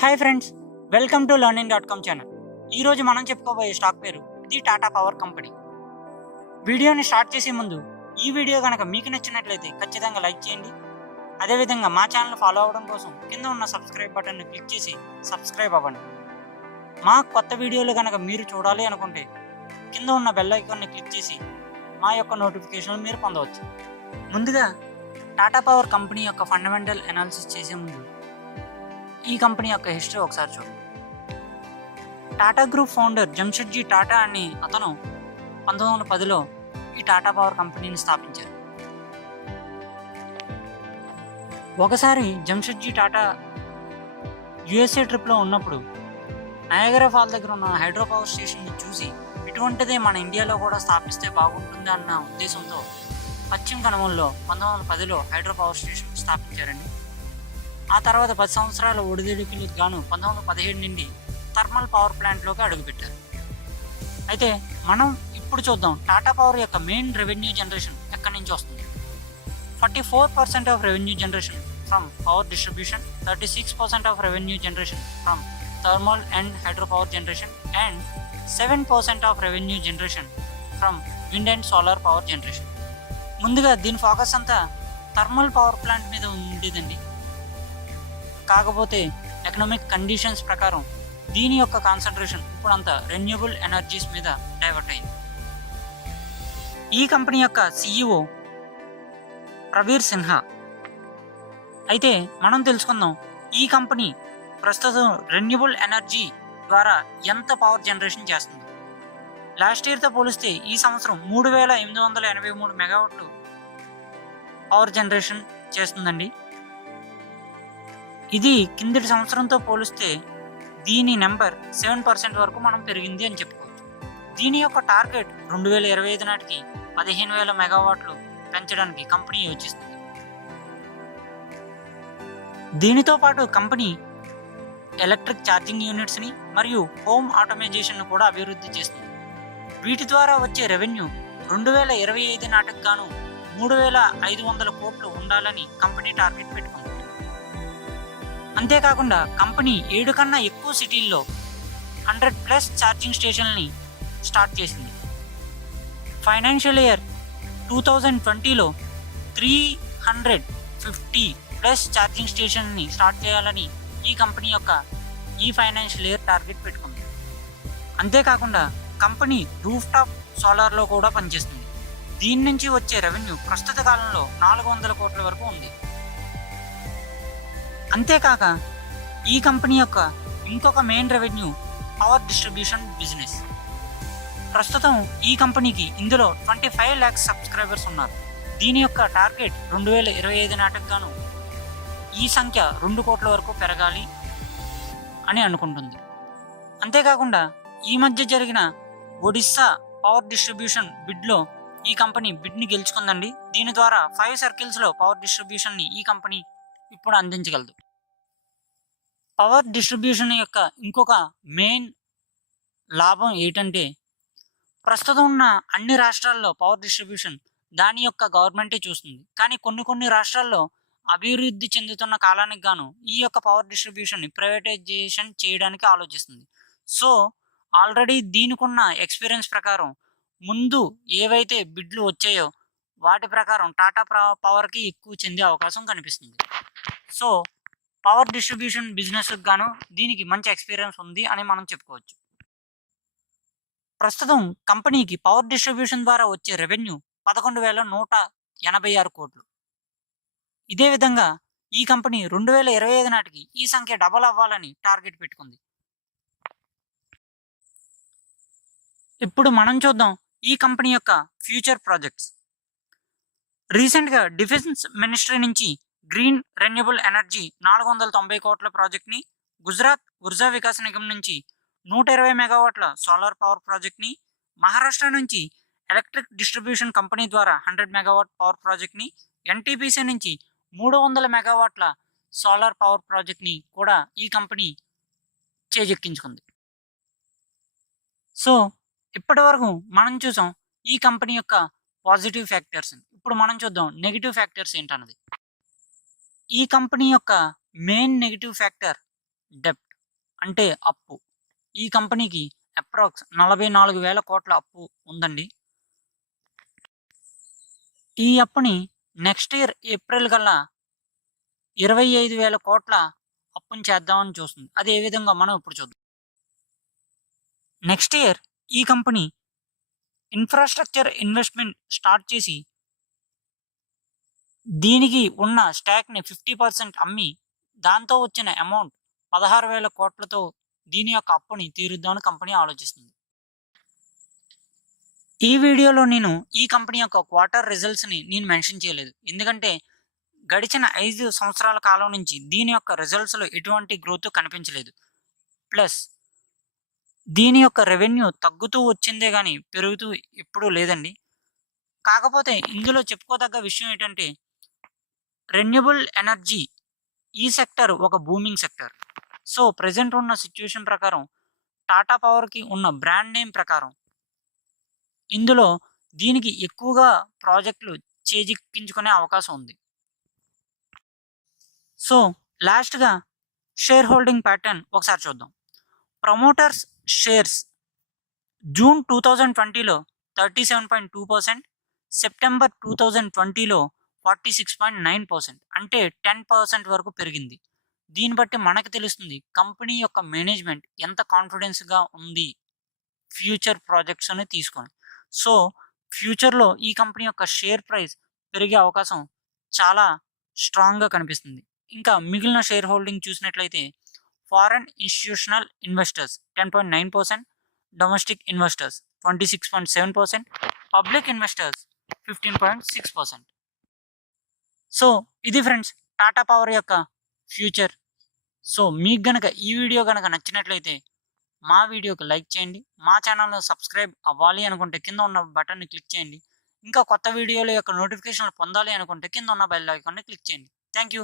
Hi friends, welcome to learning.com channel. ఈరోజు మనం చెప్పుకోబోయే స్టాక్ పేరు ది టాటా పవర్ కంపెనీ. వీడియోని స్టార్ట్ చేసే ముందు ఈ వీడియో కనుక మీకు నచ్చినట్లయితే ఖచ్చితంగా లైక్ చేయండి. అదేవిధంగా మా ఛానల్ ఫాలో అవ్వడం కోసం కింద ఉన్న సబ్స్క్రైబ్ బటన్ని క్లిక్ చేసి సబ్స్క్రైబ్ అవ్వండి. మా కొత్త వీడియోలు కనుక మీరు చూడాలి అనుకుంటే కింద ఉన్న బెల్ ఐకాన్ని క్లిక్ చేసి మా యొక్క నోటిఫికేషన్లు మీరు పొందవచ్చు. ముందుగా టాటా పవర్ కంపెనీ యొక్క ఫండమెంటల్ అనాలిసిస్ చేసే ముందు ఈ కంపెనీ యొక్క హిస్టరీ ఒకసారి చూడండి. టాటా గ్రూప్ ఫౌండర్ జంషెడ్జీ టాటా అని అతను 1910లో ఈ టాటా పవర్ కంపెనీని స్థాపించారు. ఒకసారి జంషెడ్జీ టాటా యుఎస్ఏ ట్రిప్లో ఉన్నప్పుడు నయాగరా ఫాల్ దగ్గర ఉన్న హైడ్రో పవర్ స్టేషన్ని చూసి ఇటువంటిదే మన ఇండియాలో కూడా స్థాపిస్తే బాగుంటుంది అన్న ఉద్దేశంతో పశ్చిమ కనుమల్లో 1910లో హైడ్రో పవర్ స్టేషన్ స్థాపించారండి. ఆ తర్వాత 10 సంవత్సరాల ఒడిదుడుకులకు గాను 1917 నుండి థర్మల్ పవర్ ప్లాంట్లోకి అడుగుపెట్టారు. అయితే మనం ఇప్పుడు చూద్దాం టాటా పవర్ యొక్క మెయిన్ రెవెన్యూ జనరేషన్ ఎక్కడి నుంచి వస్తుంది. 44% of revenue generation from power distribution, 36% of revenue generation from thermal and hydro power generation and 7% of revenue generation from wind and solar power generation. ముందుగా దీని ఫోకస్ అంతా థర్మల్ పవర్ ప్లాంట్ మీద ఉండేదండి. కాకపోతే economic conditions ప్రకారం దీని యొక్క concentration ఇప్పుడంతా రెన్యూబుల్ ఎనర్జీస్ మీద డైవర్ట్ అయింది. ఈ కంపెనీ యొక్క సిఇఓ ప్రవీర్ సిన్హా. అయితే మనం తెలుసుకుందాం ఈ కంపెనీ ప్రస్తుతం రెన్యూబుల్ ఎనర్జీ ద్వారా ఎంత పవర్ జనరేషన్ చేస్తుంది. లాస్ట్ ఇయర్తో పోలిస్తే ఈ సంవత్సరం 3883 మెగావాట్లు పవర్ జనరేషన్ చేస్తుందండి. ఇది కిందటి సంవత్సరంతో పోలిస్తే దీని నెంబర్ 7% వరకు మనం పెరిగింది అని చెప్పుకోవచ్చు. దీని యొక్క టార్గెట్ 2025 నాటికి 15,000 మెగావాట్లు పెంచడానికి కంపెనీ యోచిస్తుంది. దీనితో పాటు కంపెనీ ఎలక్ట్రిక్ ఛార్జింగ్ యూనిట్స్ని మరియు హోమ్ ఆటోమేజేషన్ను కూడా అభివృద్ధి చేస్తుంది. వీటి ద్వారా వచ్చే రెవెన్యూ 2025 నాటికి గాను 3,500 కోట్లు ఉండాలని కంపెనీ టార్గెట్ పెట్టుకుంది. అంతేకాకుండా కంపెనీ 7 కన్నా ఎక్కువ సిటీల్లో 100+ ఛార్జింగ్ స్టేషన్లని స్టార్ట్ చేసింది. ఫైనాన్షియల్ ఇయర్ 2020లో 350+ ఛార్జింగ్ స్టేషన్ని స్టార్ట్ చేయాలని ఈ కంపెనీ యొక్క ఈ ఫైనాన్షియల్ ఇయర్ టార్గెట్ పెట్టుకుంది. అంతేకాకుండా కంపెనీ రూఫ్ టాప్ సోలార్లో కూడా పనిచేస్తుంది. దీని నుంచి వచ్చే రెవెన్యూ ప్రస్తుత కాలంలో 400 కోట్ల వరకు ఉంది. అంతేకాక ఈ కంపెనీ యొక్క ఇంకొక main revenue power distribution business. ప్రస్తుతం ఈ కంపెనీకి ఇందులో 25 lakhs సబ్స్క్రైబర్స్ ఉన్నారు. దీని యొక్క టార్గెట్ 2025 నాటికి గాను ఈ సంఖ్య 2 కోట్ల వరకు పెరగాలి అని అనుకుంటుంది. అంతేకాకుండా ఈ మధ్య జరిగిన ఒడిస్సా పవర్ డిస్ట్రిబ్యూషన్ బిడ్లో ఈ కంపెనీ బిడ్ని గెలుచుకుందండి. దీని ద్వారా 5 సర్కిల్స్లో పవర్ డిస్ట్రిబ్యూషన్ని ఈ కంపెనీ ఇప్పుడు అందించగలదు. పవర్ డిస్ట్రిబ్యూషన్ యొక్క ఇంకొక మెయిన్ లాభం ఏంటంటే ప్రస్తుతం ఉన్న అన్ని రాష్ట్రాల్లో పవర్ డిస్ట్రిబ్యూషన్ దాని యొక్క గవర్నమెంటే చూస్తుంది. కానీ కొన్ని రాష్ట్రాల్లో అభివృద్ధి చెందుతున్న కాలానికి గాను ఈ యొక్క పవర్ డిస్ట్రిబ్యూషన్ని ప్రైవేటైజేషన్ చేయడానికి ఆలోచిస్తుంది. సో ఆల్రెడీ దీనికున్న ఎక్స్పీరియన్స్ ప్రకారం ముందు ఏవైతే బిడ్లు వచ్చాయో వాటి ప్రకారం టాటా పవర్కి ఎక్కువ చెందే అవకాశం కనిపిస్తుంది. సో పవర్ డిస్ట్రిబ్యూషన్ బిజినెస్కి గాను దీనికి మంచి ఎక్స్పీరియన్స్ ఉంది అని మనం చెప్పుకోవచ్చు. ప్రస్తుతం కంపెనీకి పవర్ డిస్ట్రిబ్యూషన్ ద్వారా వచ్చే రెవెన్యూ 11,186 కోట్లు. ఇదే విధంగా ఈ కంపెనీ 2025 నాటికి ఈ సంఖ్య డబల్ అవ్వాలని టార్గెట్ పెట్టుకుంది. ఇప్పుడు మనం చూద్దాం ఈ కంపెనీ యొక్క ఫ్యూచర్ ప్రాజెక్ట్స్. రీసెంట్గా డిఫెన్స్ మినిస్ట్రీ నుంచి గ్రీన్ రెన్యూబుల్ ఎనర్జీ 490 కోట్ల ప్రాజెక్ట్ని, గుజరాత్ ఉర్జా వికాస్ నిగమ్ నుంచి 120 మెగావాట్ల సోలార్ పవర్ ప్రాజెక్ట్ని, మహారాష్ట్ర నుంచి ఎలక్ట్రిక్ డిస్ట్రిబ్యూషన్ కంపెనీ ద్వారా 100 మెగావాట్ పవర్ ప్రాజెక్ట్ని, ఎన్టీపీసీ నుంచి 300 మెగావాట్ల సోలార్ పవర్ ప్రాజెక్ట్ని కూడా ఈ కంపెనీ చేజెక్కించుకుంది. సో ఇప్పటి వరకు మనం చూసాం ఈ కంపెనీ యొక్క పాజిటివ్ ఫ్యాక్టర్స్. ఇప్పుడు మనం చూద్దాం నెగిటివ్ ఫ్యాక్టర్స్ ఏంటన్నది. ఈ కంపెనీ యొక్క మెయిన్ నెగిటివ్ ఫ్యాక్టర్ డెప్ట్. అంటే అప్పు. ఈ కంపెనీకి అప్రాక్స్ 44,000 కోట్ల అప్పు ఉందండి. ఈ అప్పుని నెక్స్ట్ ఇయర్ ఏప్రిల్ కల్లా 25,000 కోట్ల అప్పుని చేద్దామని చూస్తుంది. అది ఏ విధంగా మనం ఇప్పుడు చూద్దాం. నెక్స్ట్ ఇయర్ ఈ కంపెనీ ఇన్ఫ్రాస్ట్రక్చర్ ఇన్వెస్ట్మెంట్ స్టార్ట్ చేసి దీనికి ఉన్న స్టాక్‌ని 50% అమ్మి దాంతో వచ్చిన అమౌంట్ 16,000 కోట్లతో దీని యొక్క అప్పుని తీరుద్దామని కంపెనీ ఆలోచిస్తుంది. ఈ వీడియోలో నేను ఈ కంపెనీ యొక్క క్వార్టర్ రిజల్ట్స్‌ని నేను మెన్షన్ చేయలేదు. ఎందుకంటే గడిచిన 5 సంవత్సరాల కాలం నుంచి దీని యొక్క రిజల్ట్స్‌లో ఎటువంటి గ్రోత్ కనిపించలేదు. ప్లస్ దీని యొక్క రెవెన్యూ తగ్గుతూ వచ్చిందే గానీ పెరుగుతూ ఎప్పుడూ లేదండి. కాకపోతే ఇందులో చెప్పుకోదగ్గ విషయం ఏంటంటే రెన్యూబుల్ ఎనర్జీ ఈ సెక్టర్ ఒక బూమింగ్ సెక్టర్. సో ప్రెజెంట్ ఉన్న సిట్యుయేషన్ ప్రకారం టాటా పవర్‌కి ఉన్న బ్రాండ్ నేమ్ ప్రకారం ఇందులో దీనికి ఎక్కువగా ప్రాజెక్టులు చేజిక్కించుకునే అవకాశం ఉంది. సో లాస్ట్‌గా షేర్ హోల్డింగ్ ప్యాటర్న్ ఒకసారి చూద్దాం. ప్రమోటర్స్ షేర్స్ జూన్ 2020లో 37.2%, సెప్టెంబర్ 2020లో 46.9%, అంటే 10% వరకు పెరిగింది. దీన్ని బట్టి మనకు తెలుస్తుంది కంపెనీ యొక్క మేనేజ్మెంట్ ఎంత కాన్ఫిడెన్స్‌గా ఉంది ఫ్యూచర్ ప్రాజెక్ట్స్ అని తీసుకొని. సో ఫ్యూచర్‌లో ఈ కంపెనీ యొక్క షేర్ ప్రైస్ పెరిగే అవకాశం చాలా స్ట్రాంగ్‌గా కనిపిస్తుంది. ఇంకా మిగిలిన షేర్ హోల్డింగ్ చూసినట్లయితే foreign institutional investors 10.9%, domestic investors 26.7%, public investors 15.6%. So ఇది ఫ్రెండ్స్ టాటా పవర్ యొక్క ఫ్యూచర్. సో మీకు గనక ఈ వీడియో గనక నచ్చినట్లయితే మా వీడియోకి లైక్ చేయండి. మా ఛానల్‌ను సబ్స్క్రైబ్ అవ్వాలి అనుకుంటే కింద ఉన్న బటన్‌ని క్లిక్ చేయండి. ఇంకా కొత్త వీడియోల యొక్క నోటిఫికేషన్లు పొందాలి అనుకుంటే కింద ఉన్న బెల్ ఐకాన్‌ని క్లిక్ చేయండి. Thank you.